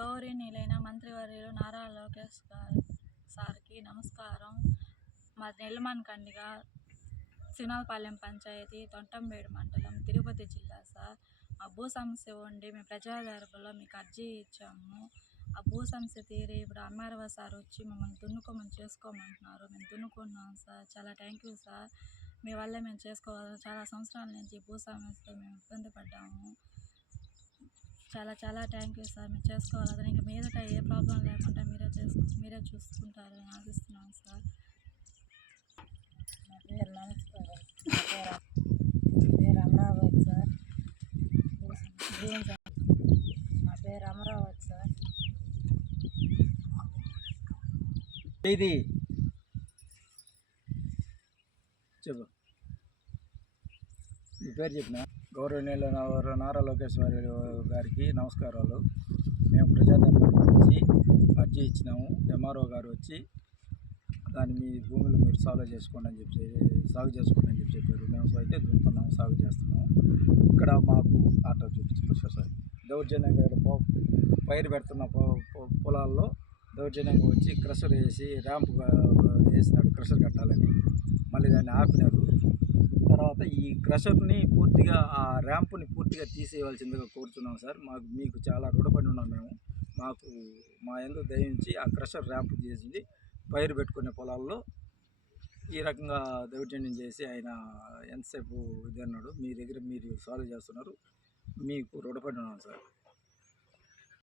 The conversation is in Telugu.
గౌరవనీయులైన మంత్రివర్యులు నారా లోకేష్ సార్కి నమస్కారం. మాది నెల్లిమన్ కండిగా సినాలపాలెం పంచాయతీ తొంటంబేడు మండలం తిరుపతి జిల్లా సార్. ఆ భూ సమస్య ఉండి మేము ప్రజాదర్బార్లో మీకు అర్జీ ఇచ్చాము. ఆ భూ సమస్య తీరి ఇప్పుడు ఎంఆర్ఓ సార్ వచ్చి మమ్మల్ని దున్నుకోమని చేసుకోమంటున్నారు. మేము దున్నుకున్నాం సార్. చాలా థ్యాంక్ యూ సార్. మీ వల్లే మేము చేసుకోవాలి. చాలా సంవత్సరాల నుంచి భూ సమస్యతో మేము ఇబ్బంది పడ్డాము. చాలా చాలా థ్యాంక్ యూ సార్. మీరు చేసుకోవాలి. ఇంకా మీదట ఏ ప్రాబ్లం లేకుండా మీరే చూసుకుంటారని ఆశిస్తున్నాను సార్. నా పేరు నమస్కారం. పేరు అమరావతి సార్. నా పేరు అమరావతి సార్. ఇది చెప్పు, మీ పేరు చెప్పిన. గౌరవనీయుల నారా లోకేష్ గారికి నమస్కారాలు. మేము ప్రజాదర్బార్ నుంచి అర్జీ ఇచ్చినాము. ఎంఆర్ఓ గారు వచ్చి దాన్ని మీ భూములు మీరు సాగు చేసుకోండి అని చెప్పి చెప్పారు. మేము అయితే దున్నుతున్నాము, సాగు చేస్తున్నాము. ఇక్కడ మాకు ఆటో చూపించారు సార్. దౌర్జన్యంగా పైరు పెడుతున్న పొలాల్లో దౌర్జన్యంగా వచ్చి క్రషర్ వేసి ర్యాంప్ వేసినాడు, క్రషర్ కట్టాలని. మళ్ళీ దాన్ని ఆపినారు. తర్వాత ఈ క్రషర్ని పూర్తిగా, ఆ ర్యాంపుని పూర్తిగా తీసేయవలసిందిగా కోరుతున్నాం సార్. మీకు చాలా రుణపడి ఉన్నాం మేము. మా యందు దయించి ఆ క్రషర్ ర్యాంప్ చేసింది పైరు పెట్టుకునే పొలాల్లో ఈ రకంగా దౌర్జన్యం చేసి ఆయన ఎంతసేపు ఇది అన్నాడు. మీ దగ్గర మీరు సాల్వ్ చేస్తున్నారు, మీకు రుణపడి ఉన్నాం సార్.